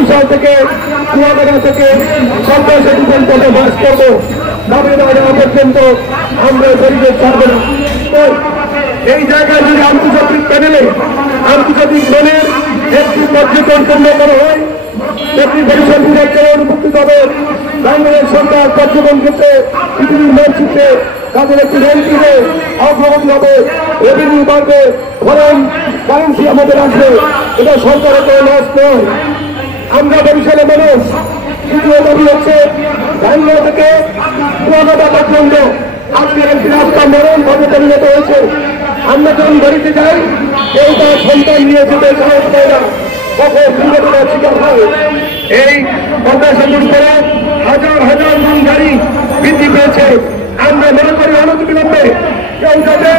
বরিশাল থেকে কুয়াকাটা থেকে সরকার সেতু পর্যন্ত বাস করবো। দাবি না দেওয়া পর্যন্ত আমরা পরিবেশ ছাড়বো না। এই জায়গায় যদি আন্তর্জাতিক প্যানেলে আন্তর্জাতিক দলের একটি পর্যটন কেন্দ্র করা হয়, একটি বরিশাল বিভাগকে অনুমোদিত হবে। বাংলাদেশ সরকার পর্যটন ক্ষেত্রে পৃথিবীর মানচিত্রে তাদের একটি র্যাঙ্কিংয়ে অগ্রগতি হবে, রেভিনিউ বাড়বে, ফরেন কারেন্সি আমাদের আসবে। এটা সরকারের কোনো লস নয়। আমরা বরিশালের মানুষ দ্বিতীয় দাবি হচ্ছে বাংলা থেকে কুয়াকাটা পর্যন্ত আজকে একটি রাস্তা মরণ ভাবে পরিণত হয়েছে। আমরা যখন বাড়িতে যাই কেউ তার সন্তান নিয়ে যেতে সাহস পায় না, কখন দুর্ঘটনার শিকার হয়। এই পদ্মাসাগর করে হাজার হাজার মান গাড়ি বৃদ্ধি পেয়েছে। আমরা মনে করি অনতি বিলম্বে কেউ যাতে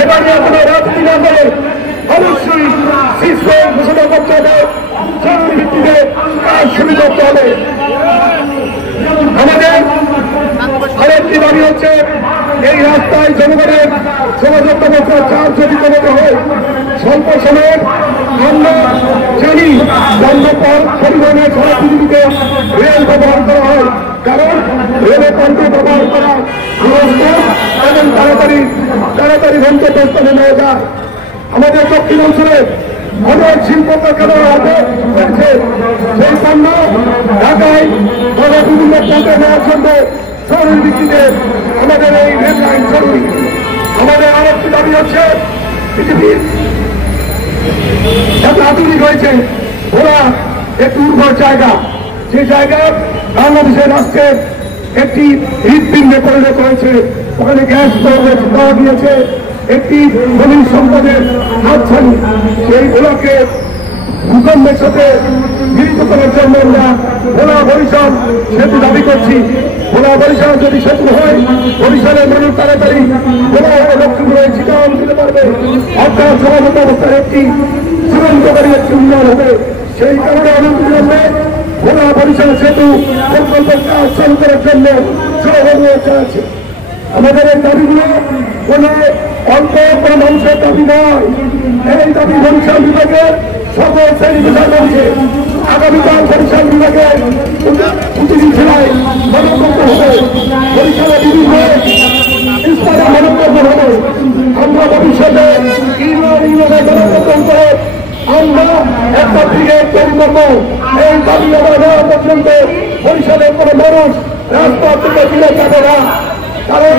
এবারে কোনো রাজনীতি না করে অবশ্যই শীর্ষ ঘোষণা করতে হবে, জরুরি ভিত্তিতে কাজ শুরু করতে হবে। আমাদের আরেকটি দাবি হচ্ছে এই রাস্তায় জনগণের যোগাযোগ ব্যবস্থা চার যদি কমাতে হয় স্বল্প সময়ে। আমরা জানি যানবাহন পরিবহনে সারা পৃথিবীতে রেল ব্যবহার করা হয়, কারণ রেলে কন্ট্রোল ব্যবহার করা এবং তাড়াতাড়ি গন্তব্যস্থানে নেওয়া যায়। আমাদের দক্ষিণ অঞ্চলে অনেক শিল্প কারখানা হয়েছে, সেই পণ্য ঢাকায় তারা বিভিন্ন পণ্যে নেওয়ার জন্য জরুরি ভিত্তিতে আমাদের এই রেল লাইন জরুরি। আমাদের আরেকটি দাবি হচ্ছে পৃথিবীর এত আধুনিক হয়েছে ওরা একটি উর্বর জায়গা, যে জায়গা বাংলাদেশের রাষ্ট্রের একটি হৃদপিণ্ডে পরিণত হয়েছে। ওখানে গ্যাস পাওয়া গিয়েছে, একটি খনিজ সম্পদের হাতছানি। সেইগুলোকে ভূখণ্ডের সাথে মিলিত করার জন্য আমরা ভোলা বরিশাল সেতু দাবি করছি। ভোলা বরিশাল যদি সেতু হয়, বরিশালের মানুষ তাড়াতাড়ি ভোলা হয়ে দক্ষিণ হয়ে চিটাগাং দিতে পারবে, অর্থাৎ সমাজত অবস্থার একটি চূড়ান্তকারী একটি উন্নয়ন হবে। সেই কারণে অনন্তবিলম্বে ভোলা বরিশাল সেতু প্রকল্পের কাজ চালু করার জন্য জনগণ চাচ্ছে। আমাদের এই দাবিগুলো কোন অল্প কোনো মানুষের দাবি নয়। এই দাবি বরিশাল বিভাগের সকল শ্রেণী পেশার মানুষের। আগামীকাল বরিশাল বিভাগের প্রতিটি জেলায় মানববন্ধন হবে, বরিশালে বিভিন্ন স্থানে মানববন্ধন হবে। আমরা ভবিষ্যতে ইউনিয়নে মানববন্ধন করে আমরা একটা দিকে তৈরি করবো। এই দাবি আমরা নেওয়া পর্যন্ত বরিশালের কোনো মানুষ রাস্তা থেকে ফিরে যাবে না। কারণ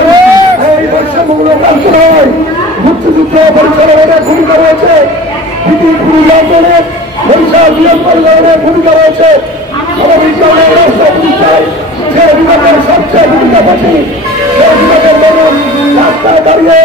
এই বৈষম্যমূলক আন্দোলন মুক্তিযুদ্ধ বরিশালের অনেক ভূমিকা রয়েছে, ব্রিটিশ পুলিশ আন্দোলনের বরিশাল বিএম পরিবারের ভূমিকা রয়েছে। স্বাভাবিক কারণে রাষ্ট্র প্রতিষ্ঠায় যে বিভাগের সবচেয়ে ভূমিকা বেশি, সেই বিভাগের মানুষ রাস্তায় দাঁড়িয়ে